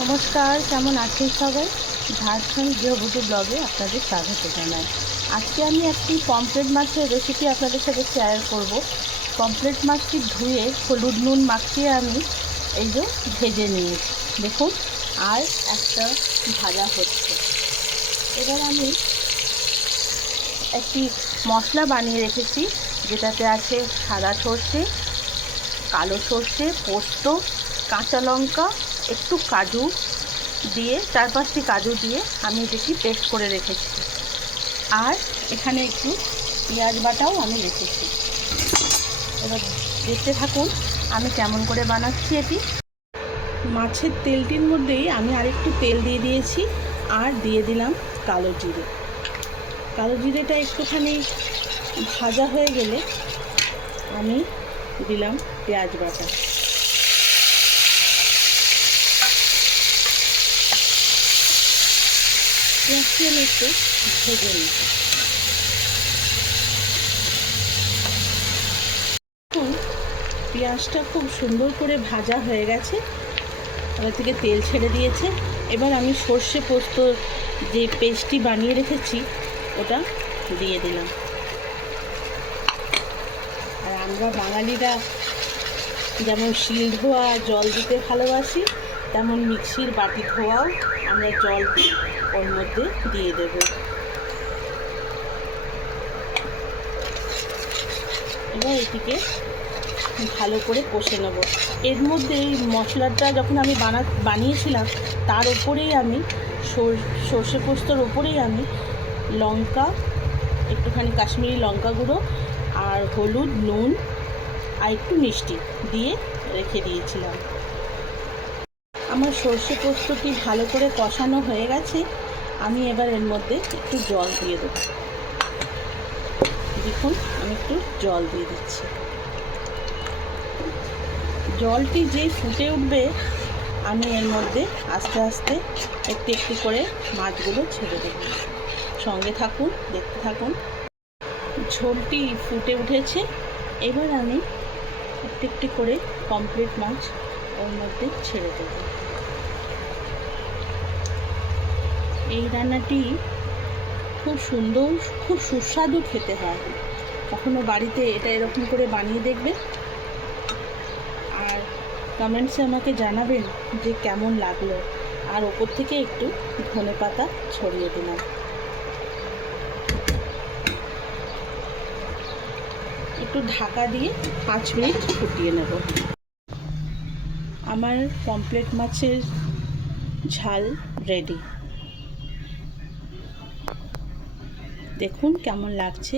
নমস্কার, কেমন আছেন সবাই? ঝাড়খণ্ড গৃহবধূ ব্লগে আপনাদের স্বাগত জানাই। আজকে আমি একটি পমফ্রেট মাছের রেসিপি আপনাদের সাথে শেয়ার করব। পমফ্রেট মাছটি ধুয়ে হলুদ নুন মাখিয়ে আমি এই যে ভেজে নিয়েছি, দেখুন। আর একটা ভাজা হচ্ছে। এবার আমি একটি মশলা বানিয়ে রেখেছি, যেটাতে আছে সাদা সর্ষে, কালো সর্ষে, পোস্ত, কাঁচা লঙ্কা, একটু কাজু দিয়ে 4-5টি কাজু দিয়ে আমি এটাকে পেস্ট করে রেখেছি। আর এখানে একটু পেঁয়াজ বাটাও আমি রেখেছি। এবার দেখতে থাকুন আমি কেমন করে বানাচ্ছি এটি। মাছের তেলটির মধ্যেই আমি আরেকটু তেল দিয়ে দিয়েছি আর দিয়ে দিলাম কালো জিরে। কালো জিরেটা একটুখানি ভাজা হয়ে গেলে আমি দিলাম পেঁয়াজ বাটা। পেঁয়াজটি আমি একটু ভেজে নিই। এখন পেঁয়াজটা খুব সুন্দর করে ভাজা হয়ে গেছে, ওটা থেকে তেল ছেড়ে দিয়েছে। এবার আমি সর্ষে পোস্ত যে পেস্টটি বানিয়ে রেখেছি ওটা দিয়ে দিলাম। আর আমরা বাঙালিরা যেমন শিল ধোয়া জল দিতে ভালোবাসি, তেমন মিক্সির বাটি ধোয়াও আমরা জল ওর মধ্যে দিয়ে দেব। এবার এটিকে ভালো করে কষে নেব। এর মধ্যে এই মশলাটা যখন আমি বানিয়েছিলাম তার উপরেই আমি সর্ষে পোস্তর ওপরেই আমি লঙ্কা, একটুখানি কাশ্মীরি লঙ্কা গুঁড়ো আর হলুদ, নুন আর একটু মিষ্টি দিয়ে রেখে দিয়েছিলাম। আমার সর্ষে পোস্তটি ভালো করে কষানো হয়ে গেছে। আমি এবার এর মধ্যে একটু জল দিয়ে দেবো। দেখুন আমি একটু জল দিয়ে দিচ্ছি। জলটি যেই ফুটে উঠবে আমি এর মধ্যে আস্তে আস্তে একটু একটু করে মাছগুলো ছেড়ে দেব। সঙ্গে থাকুন, দেখতে থাকুন। ঝোলটি ফুটে উঠেছে। এবার আমি একটু একটু করে পমফ্রেট মাছ ওর মধ্যে ছেড়ে দেব। এই রান্নাটি খুব সুন্দর, খুব সুস্বাদু খেতে হয়। কখনো বাড়িতে এটা এরকম করে বানিয়ে দেখবেন আর কমেন্টসে আমাকে জানাবেন যে কেমন লাগলো। আর ওপর থেকে একটু ধনেপাতা ছড়িয়ে দিলাম। একটু ঢাকা দিয়ে 5 মিনিট ফুটিয়ে নেব। আমার পমফ্রেট মাছের ঝাল রেডি। দেখুন কেমন লাগছে।